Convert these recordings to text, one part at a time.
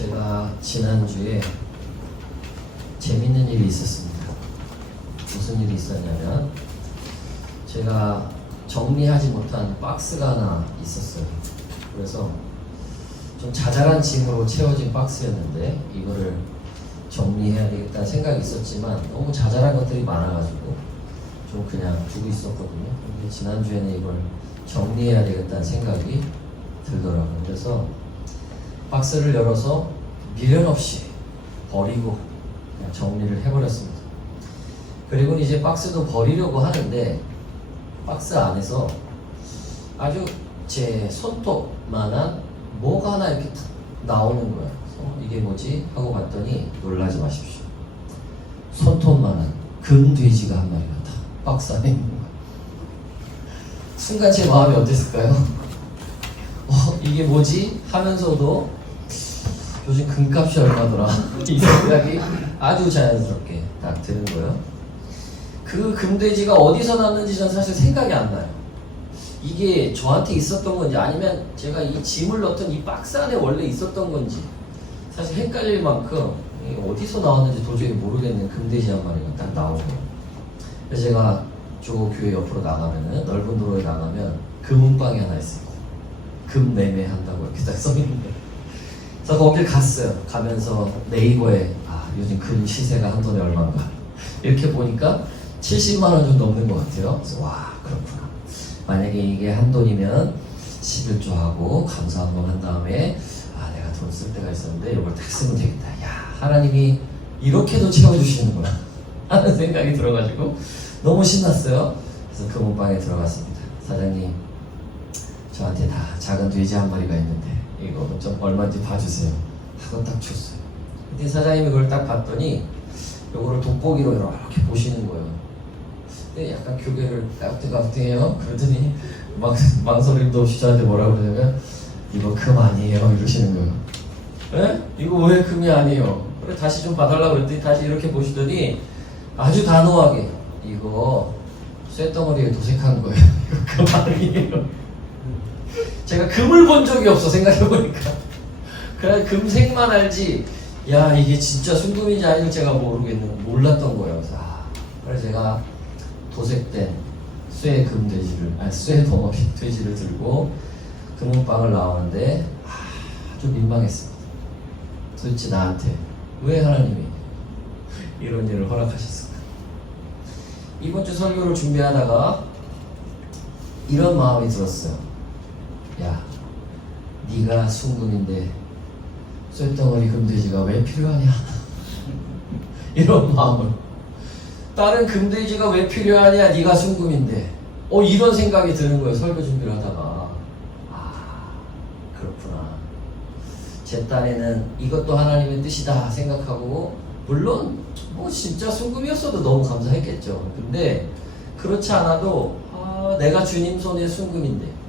제가 지난주에 재밌는 일이 있었습니다. 무슨 일이 있었냐면 제가 정리하지 못한 박스가 하나 있었어요. 그래서 좀 자잘한 짐으로 채워진 박스였는데 이거를 정리해야 되겠다는 생각이 있었지만 너무 자잘한 것들이 많아가지고 좀 그냥 두고 있었거든요. 근데 지난주에는 이걸 정리해야 되겠다는 생각이 들더라고요. 그래서 박스를 열어서 미련 없이 버리고 그냥 정리를 해버렸습니다. 그리고 이제 박스도 버리려고 하는데 박스 안에서 아주 제 손톱만한 뭐가 하나 이렇게 탁 나오는 거예요. 이게 뭐지? 하고 봤더니 놀라지 마십시오. 손톱만한 금돼지가 한 마리가 다 박스 안에 있는 거예요. 순간 제 마음이 어땠을까요? 이게 뭐지? 하면서도 요즘 금값이 얼마더라? 이 생각이 아주 자연스럽게 딱 드는 거예요. 그 금돼지가 어디서 났는지 전 사실 생각이 안 나요. 이게 저한테 있었던 건지 아니면 제가 이 짐을 넣던 이 박스 안에 원래 있었던 건지 사실 헷갈릴 만큼 어디서 나왔는지 도저히 모르겠는 금돼지 한 마리가 딱 나오고, 그래서 제가 교회 옆으로 나가면은 넓은 도로에 나가면 금은방이 하나 있습니다. 금 매매한다고 이렇게 딱 써있는데, 그래서 거길 갔어요. 가면서 네이버에 요즘 금 시세가 한 돈에 얼마인가 이렇게 보니까 70만 원 좀 넘는 것 같아요. 그래서 와, 그렇구나. 만약에 이게 한 돈이면 11조하고 감사 한번 한 다음에 내가 돈 쓸 때가 있었는데 이걸 딱 쓰면 되겠다. 야, 하나님이 이렇게도 채워주시는구나 하는 생각이 들어가지고 너무 신났어요. 그래서 금은방에 들어갔습니다. 사장님, 저한테 다 작은 돼지 한 마리가 있는데 이거 좀 얼마인지 봐주세요 하고 딱 줬어요. 근데 사장님이 그걸 딱 봤더니 요거를 돋보기로 이렇게 보시는 거예요. 근데 약간 교계를 깍뚱깍뚱해요. 그러더니 망설임도 없이 저한테 뭐라고 그러냐면 이거 금 아니에요 이러시는 거예요. 에? 이거 왜 금이 아니에요? 그래 다시 좀 봐달라고 그랬더니 다시 이렇게 보시더니 아주 단호하게 이거 쇳덩어리에 도색한 거예요. 이거 금 아니에요. 제가 금을 본 적이 없어 생각해보니까. 그냥 금색만 알지 야 이게 진짜 순금인지 아닌지 제가 몰랐던 거예요. 그래서 제가 도색된 쇠 금돼지를 쇠 덩어리 돼지를 들고 금은방을 나오는데 아주 민망했습니다. 도대체 나한테 왜 하나님이 이런 일을 허락하셨을까? 이번 주 설교를 준비하다가 이런 마음이 들었어요. 야, 네가 순금인데 쇳덩어리 금돼지가 왜 필요하냐? 이런 마음을. 다른 금돼지가 왜 필요하냐? 네가 순금인데. 이런 생각이 드는 거예요. 설교 준비를 하다가. 그렇구나. 제 딴에는 이것도 하나님의 뜻이다 생각하고, 물론 뭐 진짜 순금이었어도 너무 감사했겠죠. 근데 그렇지 않아도 내가 주님 손에 순금인데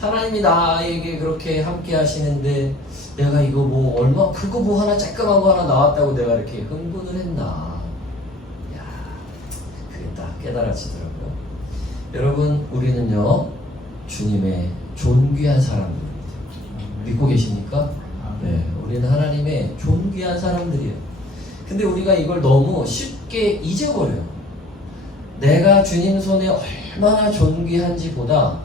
하나님이 나에게 그렇게 함께 하시는데 내가 이거 뭐 얼마 그거 뭐 하나 쬐끄만 거 하나 나왔다고 내가 이렇게 흥분을 했나. 야, 그게 딱 깨달아지더라고요. 여러분, 우리는요 주님의 존귀한 사람들입니다. 믿고 계십니까? 네, 우리는 하나님의 존귀한 사람들이에요. 근데 우리가 이걸 너무 쉽게 잊어버려요. 내가 주님 손에 얼마나 존귀한지 보다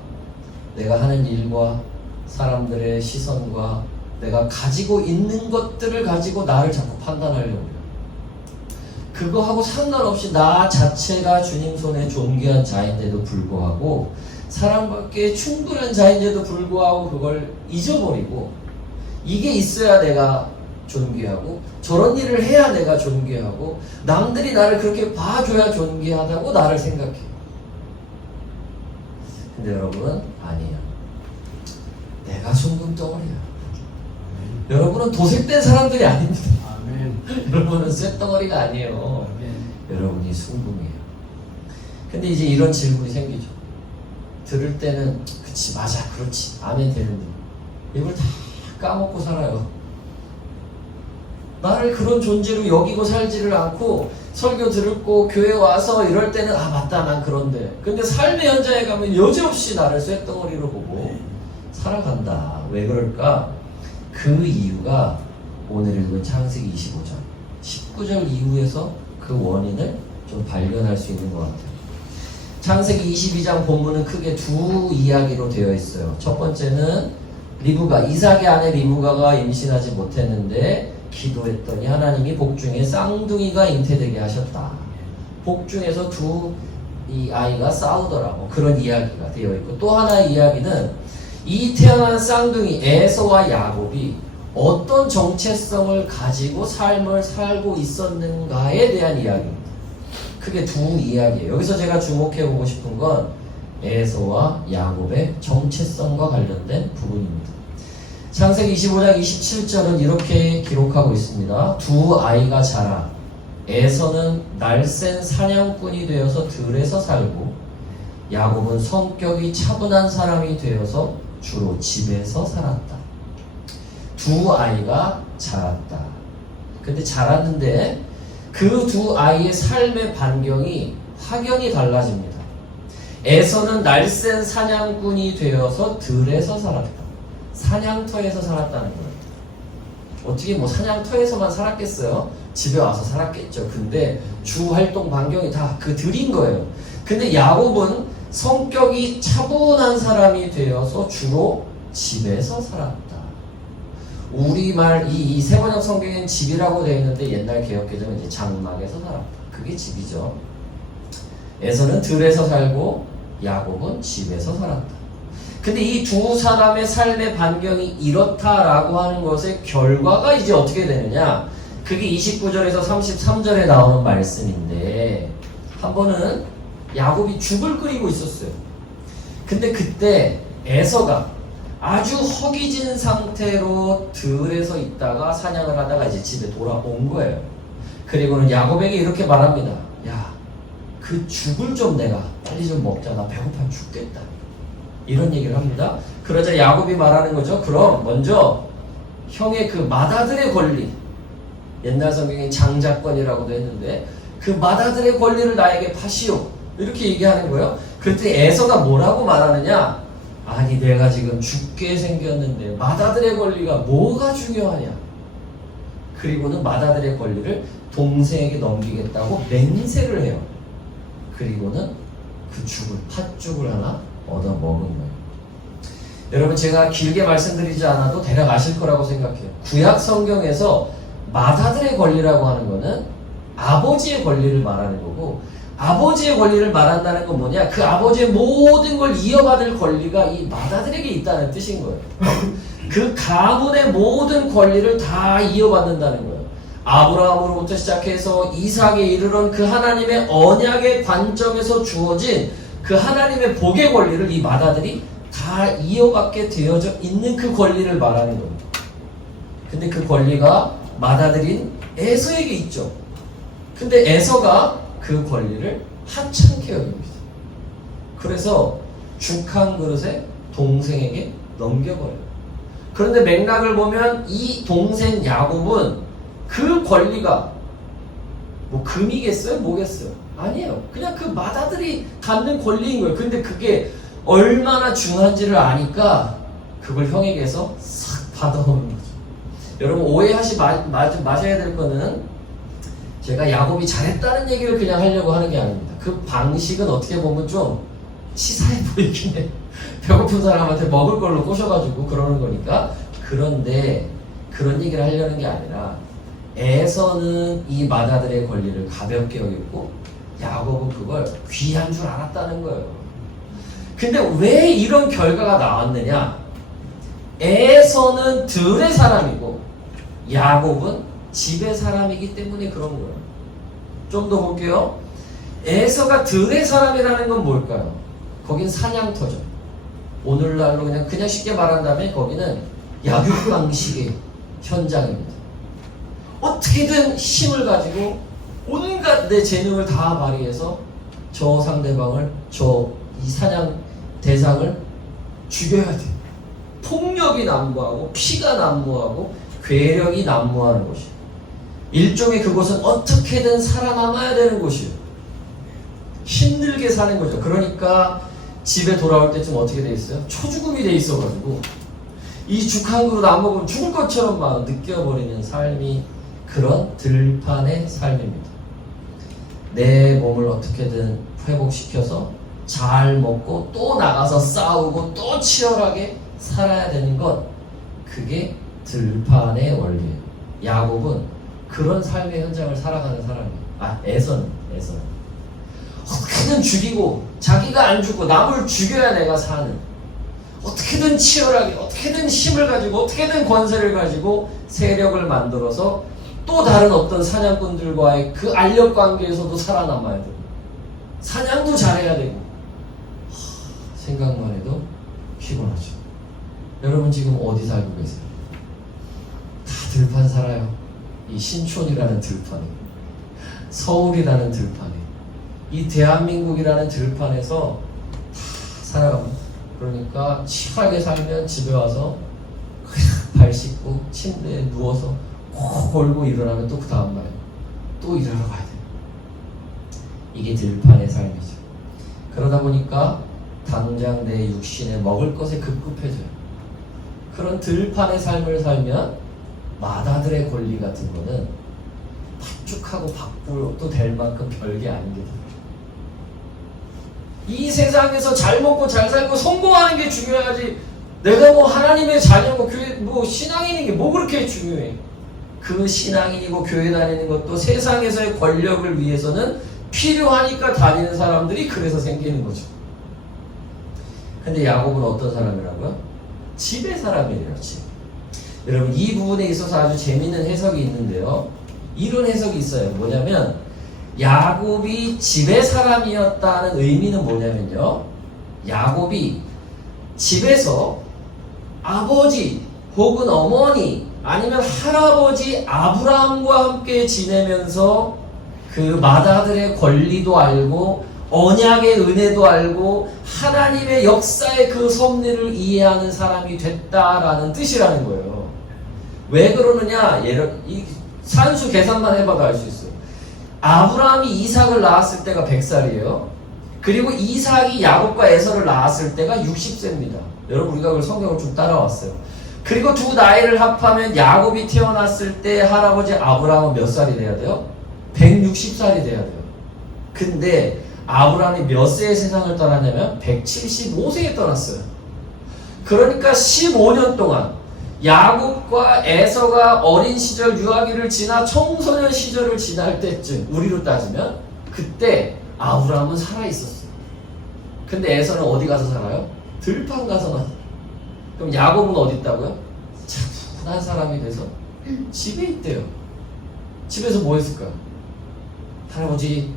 내가 하는 일과 사람들의 시선과 내가 가지고 있는 것들을 가지고 나를 자꾸 판단하려고 해요. 그거하고 상관없이 나 자체가 주님 손에 존귀한 자인데도 불구하고 사람밖에 충분한 자인데도 불구하고 그걸 잊어버리고 이게 있어야 내가 존귀하고 저런 일을 해야 내가 존귀하고 남들이 나를 그렇게 봐줘야 존귀하다고 나를 생각해요. 근데 여러분은 아니에요. 내가 순금덩어리야. 여러분은 도색된 사람들이 아닙니다. 아멘. 여러분은 쇳덩어리가 아니에요. 아멘. 여러분이 순금이에요. 근데 이제 이런 질문이 생기죠. 들을 때는 그치 맞아 그렇지 아멘 되는데 이걸 다 까먹고 살아요. 나를 그런 존재로 여기고 살지를 않고 설교 듣고 교회 와서 이럴 때는 맞다 난 그런데 근데 삶의 현장에 가면 여지없이 나를 쇳덩어리로 보고 살아간다. 왜 그럴까? 그 이유가 오늘 읽은 창세기 25장 19절 이후에서 그 원인을 좀 발견할 수 있는 것 같아요. 창세기 22장 본문은 크게 두 이야기로 되어 있어요. 첫 번째는 리브가, 이삭의 아내 리브가가 임신하지 못했는데 기도했더니 하나님이 복중에 쌍둥이가 잉태되게 하셨다. 복중에서 이 아이가 싸우더라고. 그런 이야기가 되어 있고, 또 하나의 이야기는 이 태어난 쌍둥이 에서와 야곱이 어떤 정체성을 가지고 삶을 살고 있었는가에 대한 이야기입니다. 크게 두 이야기예요. 여기서 제가 주목해보고 싶은 건 에서와 야곱의 정체성과 관련된 부분입니다. 창세기 25장 27절은 이렇게 기록하고 있습니다. 두 아이가 자라 에서는 날쌘 사냥꾼이 되어서 들에서 살고 야곱은 성격이 차분한 사람이 되어서 주로 집에서 살았다. 두 아이가 자랐다. 근데 자랐는데 그 두 아이의 삶의 반경이 확연히 달라집니다. 에서는 날쌘 사냥꾼이 되어서 들에서 살았다. 사냥터에서 살았다는 거예요. 어떻게 뭐 사냥터에서만 살았겠어요? 집에 와서 살았겠죠. 근데 주 활동 반경이 다 그 들인 거예요. 근데 야곱은 성격이 차분한 사람이 되어서 주로 집에서 살았다. 우리말 이 세번역 성경에는 집이라고 되어 있는데 옛날 개역개정은 이제 장막에서 살았다. 그게 집이죠. 에서는 들에서 살고 야곱은 집에서 살았다. 근데 이 두 사람의 삶의 반경이 이렇다라고 하는 것의 결과가 이제 어떻게 되느냐? 그게 29절에서 33절에 나오는 말씀인데, 한 번은 야곱이 죽을 끓이고 있었어요. 근데 그때 에서가 아주 허기진 상태로 들에서 있다가 사냥을 하다가 이제 집에 돌아온 거예요. 그리고는 야곱에게 이렇게 말합니다. 야, 그 죽을 좀 내가 빨리 좀 먹자. 나 배고파 죽겠다. 이런 얘기를 합니다. 그러자 야곱이 말하는 거죠. 그럼 먼저 형의 그 맏아들의 권리, 옛날 성경에 장자권이라고도 했는데 그 맏아들의 권리를 나에게 파시오. 이렇게 얘기하는 거예요. 그때 에서가 뭐라고 말하느냐? 아니 내가 지금 죽게 생겼는데 맏아들의 권리가 뭐가 중요하냐? 그리고는 맏아들의 권리를 동생에게 넘기겠다고 맹세를 해요. 그리고는 그 죽을 팥죽을 하나 얻어 먹은 거예요. 여러분 제가 길게 말씀드리지 않아도 대략 아실 거라고 생각해요. 구약 성경에서 맏아들의 권리라고 하는 거는 아버지의 권리를 말하는 거고, 아버지의 권리를 말한다는 건 뭐냐? 그 아버지의 모든 걸 이어받을 권리가 이 맏아들에게 있다는 뜻인 거예요. 그 가문의 모든 권리를 다 이어받는다는 거예요. 아브라함으로부터 시작해서 이삭에 이르러 그 하나님의 언약의 관점에서 주어진 그 하나님의 복의 권리를 이 맏아들이 다 이어받게 되어져 있는 그 권리를 말하는 겁니다. 근데 그 권리가 맏아들인 에서에게 있죠. 근데 에서가 그 권리를 하찮게 여깁니다. 그래서 죽 한 그릇에 동생에게 넘겨버려요. 그런데 맥락을 보면 이 동생 야곱은 그 권리가 뭐 금이겠어요? 뭐겠어요? 아니에요. 그냥 그 맏아들이 갖는 권리인 거예요. 근데 그게 얼마나 중요한지를 아니까 그걸 형에게서 싹 받아오는 거죠. 여러분 오해하지 마셔야 될 거는 제가 야곱이 잘했다는 얘기를 그냥 하려고 하는 게 아닙니다. 그 방식은 어떻게 보면 좀 치사해 보이긴 해요. 배고픈 사람한테 먹을 걸로 꼬셔가지고 그러는 거니까. 그런데 그런 얘기를 하려는 게 아니라 에서는 이 맏아들의 권리를 가볍게 여겼고 야곱은 그걸 귀한 줄 알았다는 거예요. 근데 왜 이런 결과가 나왔느냐? 에서는 들의 사람이고 야곱은 집의 사람이기 때문에 그런 거예요. 좀 더 볼게요. 에서가 들의 사람이라는 건 뭘까요? 거긴 사냥터죠. 오늘날로 그냥 쉽게 말한다면 거기는 약육 방식의 현장입니다. 어떻게든 힘을 가지고 온갖 내 재능을 다 발휘해서 저 상대방을, 이 사냥 대상을 죽여야 돼. 폭력이 난무하고 피가 난무하고 괴력이 난무하는 곳이에요. 일종의 그곳은 어떻게든 살아남아야 되는 곳이에요. 힘들게 사는 거죠. 그러니까 집에 돌아올 때쯤 어떻게 돼 있어요? 초죽음이 돼 있어가지고 이 죽 한 그릇 안 먹으면 죽을 것처럼 막 느껴버리는 삶이 그런 들판의 삶입니다. 내 몸을 어떻게든 회복시켜서 잘 먹고 또 나가서 싸우고 또 치열하게 살아야 되는 것, 그게 들판의 원리예요. 야곱은 그런 삶의 현장을 살아가는 사람이에요. 에서는 어떻게든 죽이고 자기가 안 죽고 남을 죽여야 내가 사는, 어떻게든 치열하게 어떻게든 힘을 가지고 어떻게든 권세를 가지고 세력을 만들어서 또 다른 어떤 사냥꾼들과의 그 알력 관계에서도 살아남아야 되고 사냥도 잘해야 되고, 생각만 해도 피곤하죠. 여러분 지금 어디 살고 계세요? 다 들판 살아요. 이 신촌이라는 들판에, 서울이라는 들판에, 이 대한민국이라는 들판에서 다 살아갑니다. 그러니까 치열하게 살면 집에 와서 그냥 발 씻고 침대에 누워서 코 골고 일어나면 또 그 다음날 또 일하러 가야 돼요. 이게 들판의 삶이죠. 그러다 보니까 당장 내 육신에 먹을 것에 급급해져요. 그런 들판의 삶을 살면 마다들의 권리 같은 거는 팥죽하고 밥도 될 만큼 별게 아닌 게 돼요. 이 세상에서 잘 먹고 잘 살고 성공하는 게 중요하지, 내가 뭐 하나님의 자녀고 교회 뭐 신앙인인 게 뭐 그렇게 중요해. 그 신앙인이고 교회 다니는 것도 세상에서의 권력을 위해서는 필요하니까 다니는 사람들이 그래서 생기는 거죠. 근데 야곱은 어떤 사람이라고요? 집의 사람이래요. 집. 여러분 이 부분에 있어서 아주 재미있는 해석이 있는데요. 이런 해석이 있어요. 뭐냐면 야곱이 집의 사람이었다는 의미는 뭐냐면요, 야곱이 집에서 아버지 혹은 어머니 아니면 할아버지 아브라함과 함께 지내면서 그 맏아들의 권리도 알고 언약의 은혜도 알고 하나님의 역사의 그 섭리를 이해하는 사람이 됐다라는 뜻이라는 거예요. 왜 그러느냐, 이 산수 계산만 해봐도 알 수 있어요. 아브라함이 이삭을 낳았을 때가 100살이에요. 그리고 이삭이 야곱과 에서를 낳았을 때가 60세입니다. 여러분 우리가 그 성경을 좀 따라왔어요. 그리고 두 나이를 합하면 야곱이 태어났을 때 할아버지 아브라함은 몇 살이 돼야 돼요? 160살이 돼야 돼요. 근데 아브라함이 몇 세에 세상을 떠났냐면 175세에 떠났어요. 그러니까 15년 동안 야곱과 에서가 어린 시절 유아기를 지나 청소년 시절을 지날 때쯤, 우리로 따지면 그때 아브라함은 살아있었어요. 근데 에서는 어디 가서 살아요? 들판 가서만. 그럼 야곱은 어디 있다고요? 차분한 사람이 돼서 집에 있대요. 집에서 뭐 했을까요? 할아버지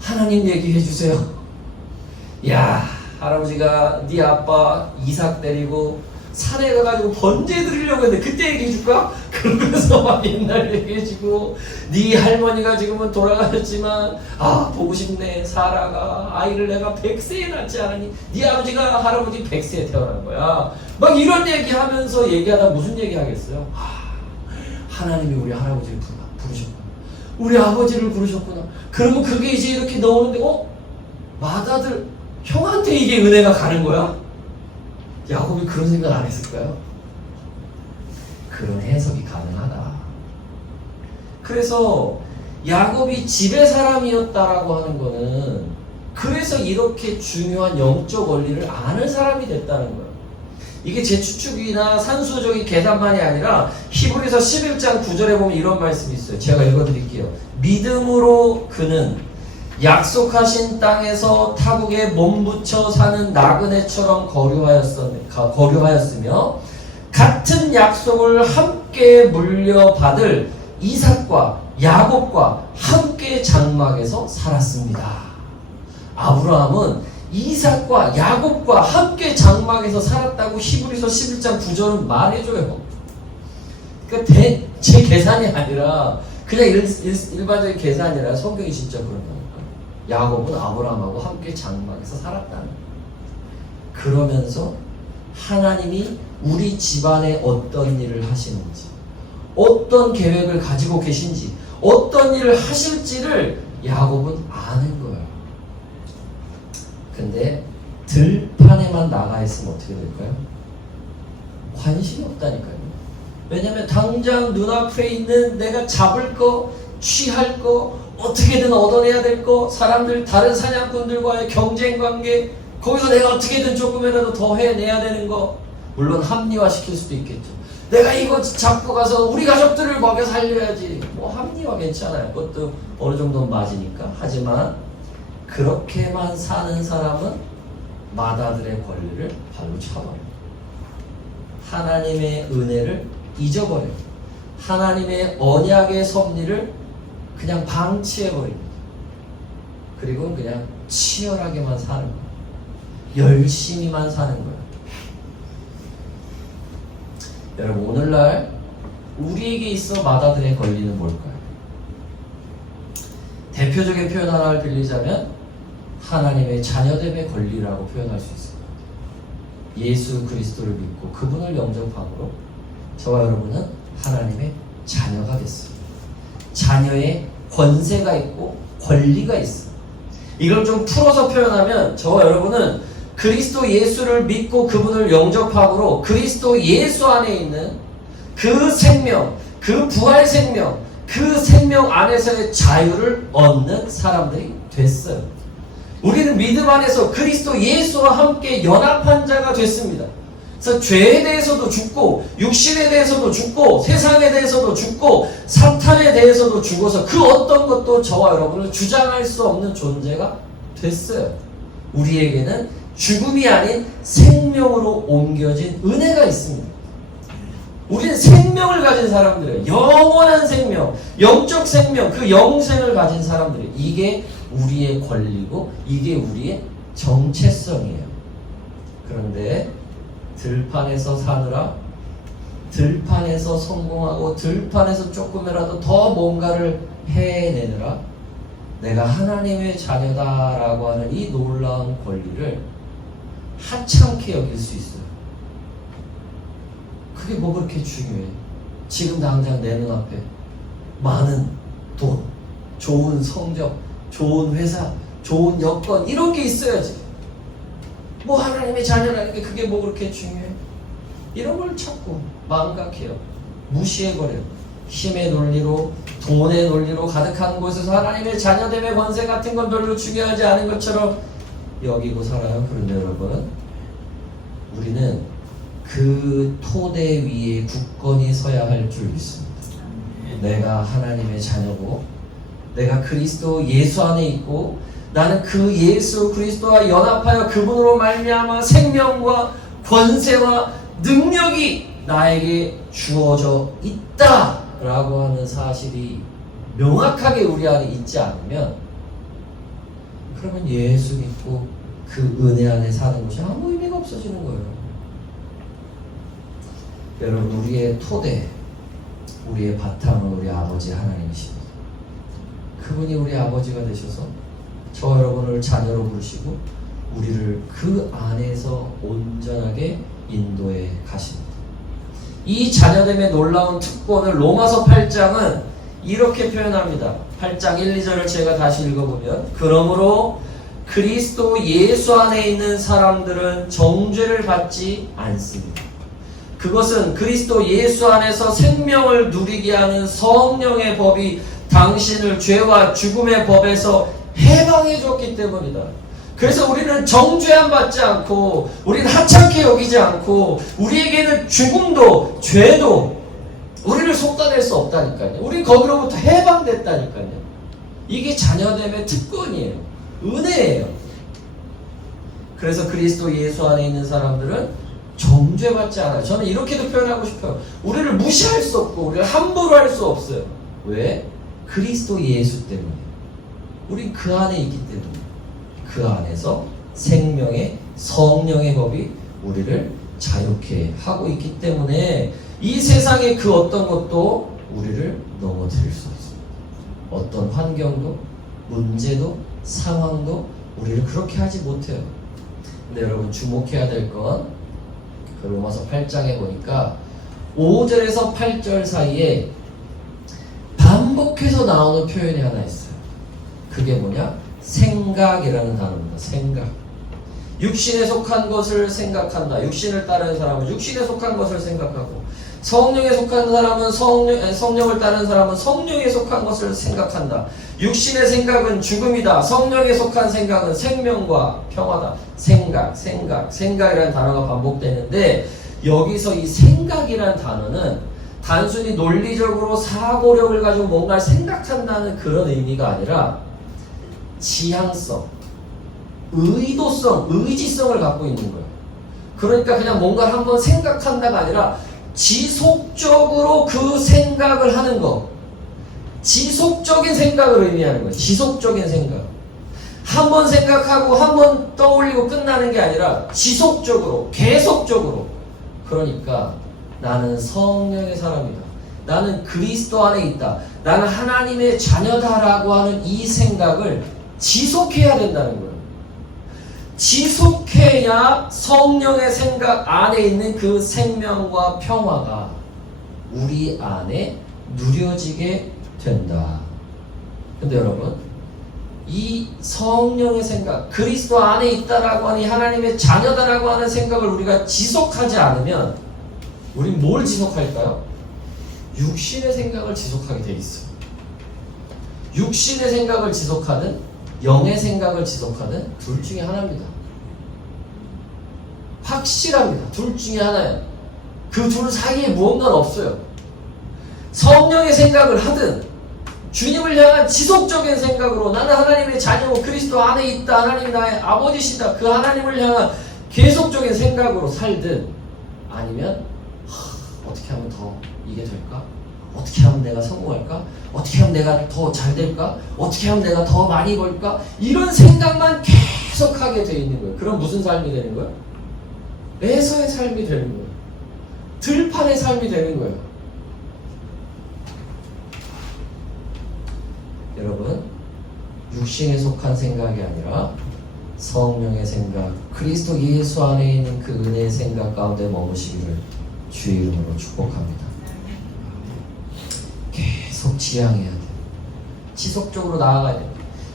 하나님 얘기해 주세요. 야, 할아버지가 네 아빠 이삭 데리고 산에 가가지고 번제 드리려고 했는데 그때 얘기해 줄까? 그러면서 막 옛날 얘기해주고, 네 할머니가 지금은 돌아가셨지만 보고 싶네, 사라가 아이를 내가 100세에 낳지 않으니 네 아버지가 할아버지 100세에 태어난 거야. 막 이런 얘기하면서 얘기하다 무슨 얘기 하겠어요? 하나님이 우리 할아버지를 부르셨구나, 우리 아버지를 부르셨구나. 그러면 그게 이제 이렇게 나오는데 맏아들 형한테 이게 은혜가 가는 거야? 야곱이 그런 생각 안 했을까요? 그런 해석이 가능하다. 그래서 야곱이 집의 사람이었다라고 하는 거는 그래서 이렇게 중요한 영적 원리를 아는 사람이 됐다는 거예요. 이게 제 추측이나 산수적인 계산만이 아니라 히브리서 11장 9절에 보면 이런 말씀이 있어요. 제가 읽어드릴게요. 믿음으로 그는 약속하신 땅에서 타국에 몸붙여 사는 나그네처럼 거류하였으며 같은 약속을 함께 물려받을 이삭과 야곱과 함께 장막에서 살았습니다. 아브라함은 이삭과 야곱과 함께 장막에서 살았다고 히브리서 11장 9절은 말해줘요. 그러니까 제 계산이 아니라 그냥 일반적인 계산이 아니라 성경이 진짜 그런 거예요. 야곱은 아브라함하고 함께 장막에서 살았다는, 그러면서 하나님이 우리 집안에 어떤 일을 하시는지, 어떤 계획을 가지고 계신지, 어떤 일을 하실지를 야곱은 아는 거예요. 근데 들판에만 나가 있으면 어떻게 될까요? 관심이 없다니까요. 왜냐면 당장 눈앞에 있는 내가 잡을 거, 취할 거, 어떻게든 얻어내야 될 거, 사람들, 다른 사냥꾼들과의 경쟁 관계, 거기서 내가 어떻게든 조금이라도 더 해내야 되는 거, 물론 합리화시킬 수도 있겠죠. 내가 이거 잡고 가서 우리 가족들을 먹여 살려야지. 뭐 합리화 괜찮아요. 그것도 어느 정도는 맞으니까. 하지만 그렇게만 사는 사람은 마다들의 권리를 발로 차버려요. 하나님의 은혜를 잊어버려요. 하나님의 언약의 섭리를 그냥 방치해버립니다. 그리고 그냥 치열하게만 사는 거예요. 열심히만 사는 거예요. 여러분, 오늘날 우리에게 있어 마다들의 권리는 뭘까요? 대표적인 표현 하나를 빌리자면 하나님의 자녀됨의 권리라고 표현할 수 있습니다. 예수 그리스도를 믿고 그분을 영접함으로 저와 여러분은 하나님의 자녀가 됐습니다. 자녀의 권세가 있고 권리가 있습니다. 이걸 좀 풀어서 표현하면 저와 여러분은 그리스도 예수를 믿고 그분을 영접함으로 그리스도 예수 안에 있는 그 생명, 그 부활 생명, 그 생명 안에서의 자유를 얻는 사람들이 됐어요. 우리는 믿음 안에서 그리스도 예수와 함께 연합한 자가 됐습니다. 그래서 죄에 대해서도 죽고, 육신에 대해서도 죽고, 세상에 대해서도 죽고, 사탄에 대해서도 죽어서 그 어떤 것도 저와 여러분을 주장할 수 없는 존재가 됐어요. 우리에게는 죽음이 아닌 생명으로 옮겨진 은혜가 있습니다. 우리는 생명을 가진 사람들이에요. 영원한 생명, 영적 생명, 그 영생을 가진 사람들이에요. 이게 우리의 권리고 이게 우리의 정체성이에요. 그런데 들판에서 사느라, 들판에서 성공하고 들판에서 조금이라도 더 뭔가를 해내느라 내가 하나님의 자녀다라고 하는 이 놀라운 권리를 하찮게 여길 수 있어요. 그게 뭐 그렇게 중요해? 지금 당장 내 눈앞에 많은 돈, 좋은 성적, 좋은 회사, 좋은 여건 이런 게 있어야지. 뭐 하나님의 자녀라는 게 그게 뭐 그렇게 중요해? 이런 걸 자꾸 망각해요. 무시해버려요. 힘의 논리로, 돈의 논리로 가득한 곳에서 하나님의 자녀됨의 권세 같은 건 별로 중요하지 않은 것처럼 여기고 살아요. 그런데 여러분, 우리는 그 토대 위에 굳건히 서야 할 줄 믿습니다. 내가 하나님의 자녀고 내가 그리스도 예수 안에 있고 나는 그 예수 그리스도와 연합하여 그분으로 말미암아 생명과 권세와 능력이 나에게 주어져 있다라고 하는 사실이 명확하게 우리 안에 있지 않으면 그러면 예수 믿고 그 은혜 안에 사는 것이 아무 의미가 없어지는 거예요. 여러분, 우리의 토대, 우리의 바탕은 우리 아버지 하나님이십니다. 그분이 우리 아버지가 되셔서 저 여러분을 자녀로 부르시고 우리를 그 안에서 온전하게 인도해 가십니다. 이 자녀됨의 놀라운 특권을 로마서 8장은 이렇게 표현합니다. 8장 1, 2절을 제가 다시 읽어보면 그러므로 그리스도 예수 안에 있는 사람들은 정죄를 받지 않습니다. 그것은 그리스도 예수 안에서 생명을 누리게 하는 성령의 법이 당신을 죄와 죽음의 법에서 해방해 줬기 때문이다. 그래서 우리는 정죄함 받지 않고 우리는 하찮게 여기지 않고 우리에게는 죽음도 죄도 우리를 속단할 수 없다니까요. 우린 거기로부터 해방됐다니까요. 이게 자녀됨의 특권이에요. 은혜예요. 그래서 그리스도 예수 안에 있는 사람들은 정죄받지 않아요. 저는 이렇게도 표현하고 싶어요. 우리를 무시할 수 없고 우리를 함부로 할 수 없어요. 왜? 그리스도 예수 때문에. 우린 그 안에 있기 때문에. 그 안에서 생명의 성령의 법이 우리를 자유케 하고 있기 때문에 이 세상의 그 어떤 것도 우리를 넘어뜨릴 수 없습니다. 어떤 환경도 문제도 상황도 우리를 그렇게 하지 못해요. 근데 여러분 주목해야 될 건 그 로마서 8장에 보니까 5절에서 8절 사이에 반복해서 나오는 표현이 하나 있어요. 그게 뭐냐? 생각이라는 단어입니다. 생각. 육신에 속한 것을 생각한다. 육신을 따르는 사람은 육신에 속한 것을 생각하고, 성령에 속한 사람은 성령을 따르는 사람은 성령에 속한 것을 생각한다. 육신의 생각은 죽음이다. 성령에 속한 생각은 생명과 평화다. 생각이라는 단어가 반복되는데, 여기서 이 생각이라는 단어는 단순히 논리적으로 사고력을 가지고 뭔가를 생각한다는 그런 의미가 아니라 지향성, 의도성, 의지성을 갖고 있는 거예요. 그러니까 그냥 뭔가를 한번 생각한다가 아니라 지속적으로 그 생각을 하는 거. 지속적인 생각을 의미하는 거예요. 지속적인 생각. 한번 생각하고 한번 떠올리고 끝나는 게 아니라 지속적으로, 계속적으로. 그러니까 나는 성령의 사람이다. 나는 그리스도 안에 있다. 나는 하나님의 자녀다라고 하는 이 생각을 지속해야 된다는 거예요. 지속해야 성령의 생각 안에 있는 그 생명과 평화가 우리 안에 누려지게 된다. 근데 여러분, 이 성령의 생각, 그리스도 안에 있다라고 하니 하나님의 자녀다라고 하는 생각을 우리가 지속하지 않으면 우린 뭘 지속할까요? 육신의 생각을 지속하게 돼 있어요. 육신의 생각을 지속하든 영의 생각을 지속하든 둘 중에 하나입니다. 확실합니다. 둘 중에 하나예요. 그 둘 사이에 무언가는 없어요. 성령의 생각을 하든 주님을 향한 지속적인 생각으로 나는 하나님의 자녀고 그리스도 안에 있다. 하나님이 나의 아버지시다. 그 하나님을 향한 계속적인 생각으로 살든 아니면 어떻게 하면 더 이게 될까? 어떻게 하면 내가 성공할까? 어떻게 하면 내가 더 잘 될까? 어떻게 하면 내가 더 많이 벌까? 이런 생각만 계속하게 돼 있는 거예요. 그럼 무슨 삶이 되는 거예요? 에서의 삶이 되는 거예요. 들판의 삶이 되는 거예요. 여러분, 육신에 속한 생각이 아니라 성령의 생각, 그리스도 예수 안에 있는 그 은혜의 생각 가운데 머무시기를 주의 이름으로 축복합니다. 계속 지향해야 돼요. 지속적으로 나아가야 돼요.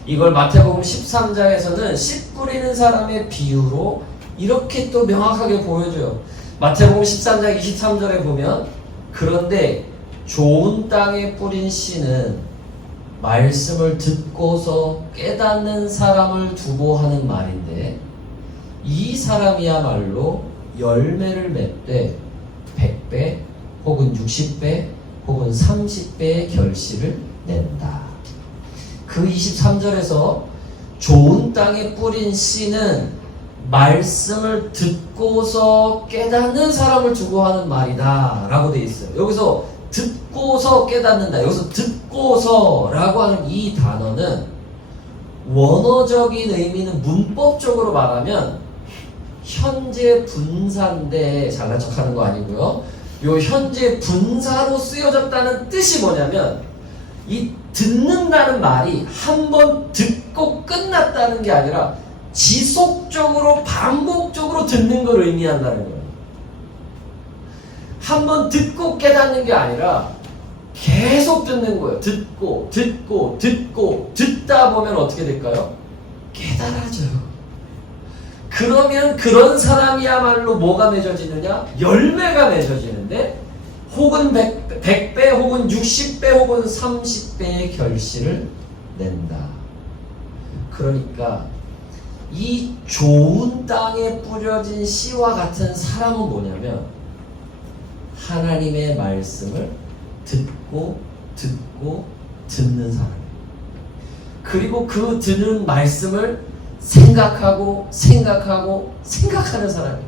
이걸 마태복음 13장에서는 씨 뿌리는 사람의 비유로 이렇게 또 명확하게 보여줘요. 마태복음 13장 23절에 보면, 그런데 좋은 땅에 뿌린 씨는 말씀을 듣고서 깨닫는 사람을 두고 하는 말인데, 이 사람이야말로 열매를 맺되 100배 혹은 60배 혹은 30배의 결실을 낸다. 그 23절에서 좋은 땅에 뿌린 씨는 말씀을 듣고서 깨닫는 사람을 두고 하는 말이다 라고 되어 있어요. 여기서 듣고서 깨닫는다, 여기서 듣고서 라고 하는 이 단어는 원어적인 의미는 문법적으로 말하면 현재 분사인데 잘난 척하는 거 아니고요. 요 현재 분사로 쓰여졌다는 뜻이 뭐냐면, 이 듣는다는 말이 한번 듣고 끝났다는 게 아니라 지속적으로 반복적으로 듣는 걸 의미한다는 거예요. 한번 듣고 깨닫는 게 아니라 계속 듣는 거예요. 듣고 듣다 보면 어떻게 될까요? 깨달아져요. 그러면 그런 사람이야말로 뭐가 맺어지느냐? 열매가 맺어지는데, 혹은 100배 혹은 60배 혹은 30배의 결실을 낸다. 그러니까 이 좋은 땅에 뿌려진 씨와 같은 사람은 뭐냐면, 하나님의 말씀을 듣고 듣는 사람이에요. 그리고 그 듣는 말씀을 생각하는 사람이에요.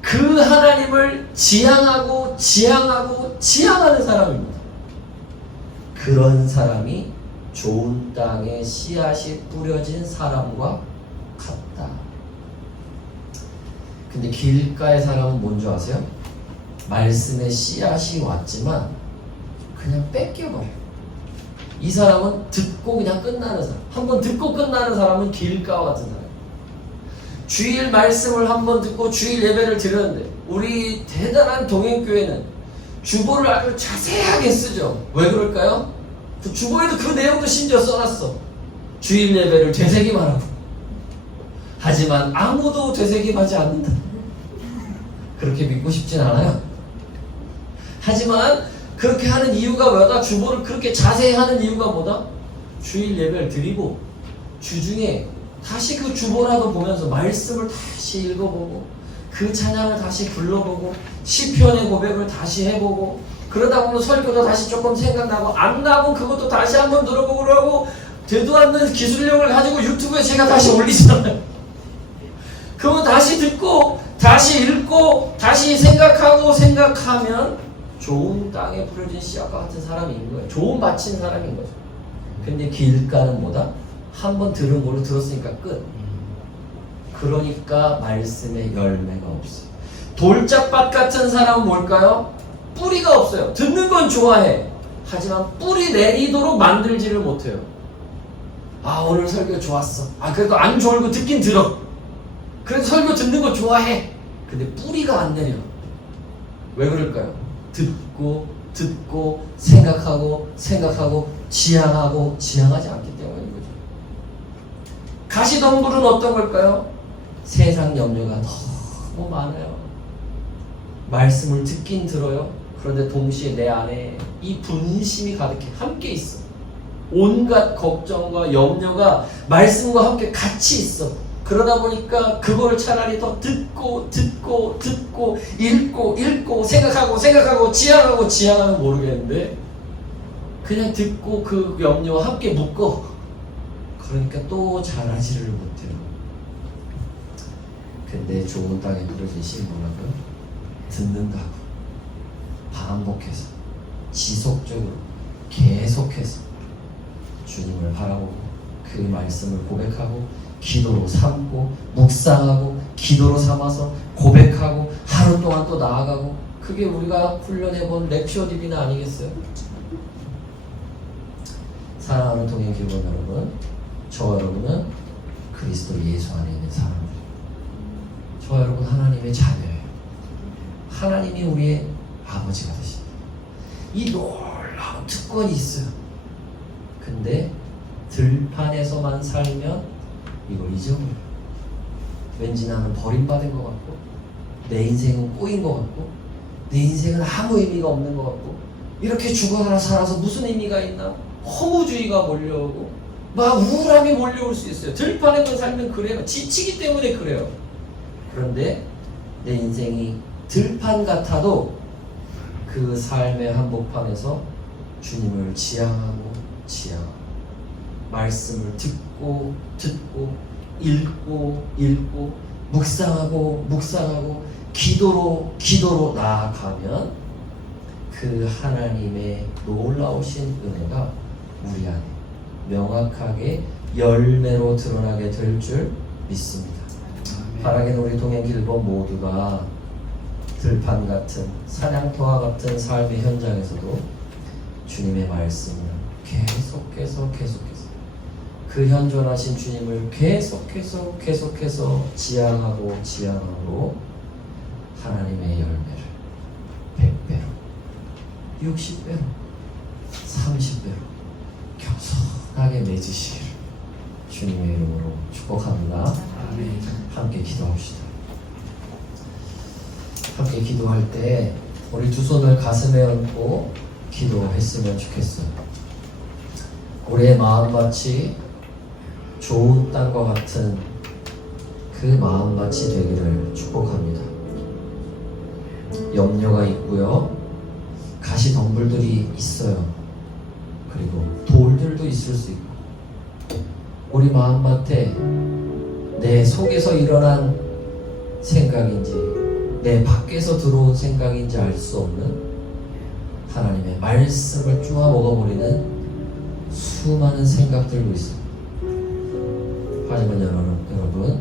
그 하나님을 지향하는 사람입니다. 그런 사람이 좋은 땅에 씨앗이 뿌려진 사람과 같다. 근데 길가의 사람은 뭔지 아세요? 말씀의 씨앗이 왔지만 그냥 뺏겨버려요. 이 사람은 듣고 그냥 끝나는 사람. 한번 듣고 끝나는 사람은 길가와 같은 사람. 주일 말씀을 한번 듣고 주일 예배를 드렸는데, 우리 대단한 동행교회는 주보를 아주 자세하게 쓰죠. 왜 그럴까요? 그 주보에도 그 내용도 심지어 써놨어. 주일 예배를 되새기만 하고, 하지만 아무도 되새김하지 않는다. 그렇게 믿고 싶진 않아요. 하지만 그렇게 하는 이유가 뭐다? 주보를 그렇게 자세히 하는 이유가 뭐다? 주일 예배를 드리고 주중에 다시 그 주보라도 보면서 말씀을 다시 읽어보고 그 찬양을 다시 불러보고 시편의 고백을 다시 해보고 그러다 보면 설교도 다시 조금 생각나고 안 나면 그것도 다시 한번 들어보고 그러고 되도 않는 기술력을 가지고 유튜브에 제가 다시 올리잖아요. 그거 다시 듣고 다시 읽고 다시 생각하면 좋은 땅에 뿌려진 씨앗과 같은 사람인 거예요. 좋은 밭인 사람인 거죠. 근데 길가는 뭐다? 한번 들은 걸로 들었으니까 끝. 그러니까 말씀에 열매가 없어요. 돌짝밭 같은 사람은 뭘까요? 뿌리가 없어요. 듣는 건 좋아해. 하지만 뿌리 내리도록 만들지를 못해요. 아, 오늘 설교 좋았어. 아, 그래도 안 좋을고 듣긴 들어. 그래도 설교 듣는 거 좋아해. 근데 뿌리가 안 내려. 왜 그럴까요? 듣고 생각하고 지향하지 않기 때문인 거죠. 가시덤불은 어떤 걸까요? 세상 염려가 너무 많아요. 말씀을 듣긴 들어요. 그런데 동시에 내 안에 이 분심이 가득해 함께 있어. 온갖 걱정과 염려가 말씀과 함께 같이 있어. 그러다 보니까 그걸 차라리 더 듣고 읽고 생각하고 지향하면 모르겠는데 그냥 듣고 그 염려와 함께 묶어. 그러니까 또 잘하지를 못해요. 근데 좋은 땅에 뿌려진 씨는 뭐라고요? 듣는다고 반복해서 지속적으로 계속해서 주님을 바라보고 그 말씀을 고백하고 기도로 삼고 묵상하고 기도로 삼아서 고백하고 하루 동안 또 나아가고 그게 우리가 훈련해본 렉쇼디비나 아니겠어요? 사랑하는 동행 기본 여러분, 저와 여러분은 그리스도 예수 안에 있는 사람들, 저와 여러분 하나님의 자녀예요. 하나님이 우리의 아버지가 되십니다. 이 놀라운 특권이 있어요. 근데 들판에서만 살면 이걸 잊어버려요. 왠지 나는 버림받은 것 같고 내 인생은 꼬인 것 같고 내 인생은 아무 의미가 없는 것 같고 이렇게 죽어라 살아서 무슨 의미가 있나? 허무주의가 몰려오고 막 우울함이 몰려올 수 있어요. 들판에만 살면 그래요. 지치기 때문에 그래요. 그런데 내 인생이 들판 같아도 그 삶의 한복판에서 주님을 지향하고 말씀을 듣고 읽고 묵상하고 기도로 나아가면 그 하나님의 놀라우신 은혜가 우리 안에 명확하게 열매로 드러나게 될 줄 믿습니다. 바라기는 우리 동행 길본 모두가 들판 같은 사냥터와 같은 삶의 현장에서도 주님의 말씀을 계속해서 그 현존하신 주님을 계속해서 지향하고 하나님의 열매를 100배로 60배로 30배로 겸손하게 맺으시기를 주님의 이름으로 축복합니다. 아멘. 함께 기도합시다. 함께 기도할 때 우리 두 손을 가슴에 얹고 기도했으면 좋겠어요. 우리의 마음밭이 좋은 땅과 같은 그 마음밭이 되기를 축복합니다. 염려가 있고요, 가시덤불들이 있어요. 그리고 돌들도 있을 수 있고, 우리 마음밭에 내 속에서 일어난 생각인지 내 밖에서 들어온 생각인지 알 수 없는 하나님의 말씀을 쪼아 먹어버리는 수많은 생각들도 있어요. 하지만 여러분,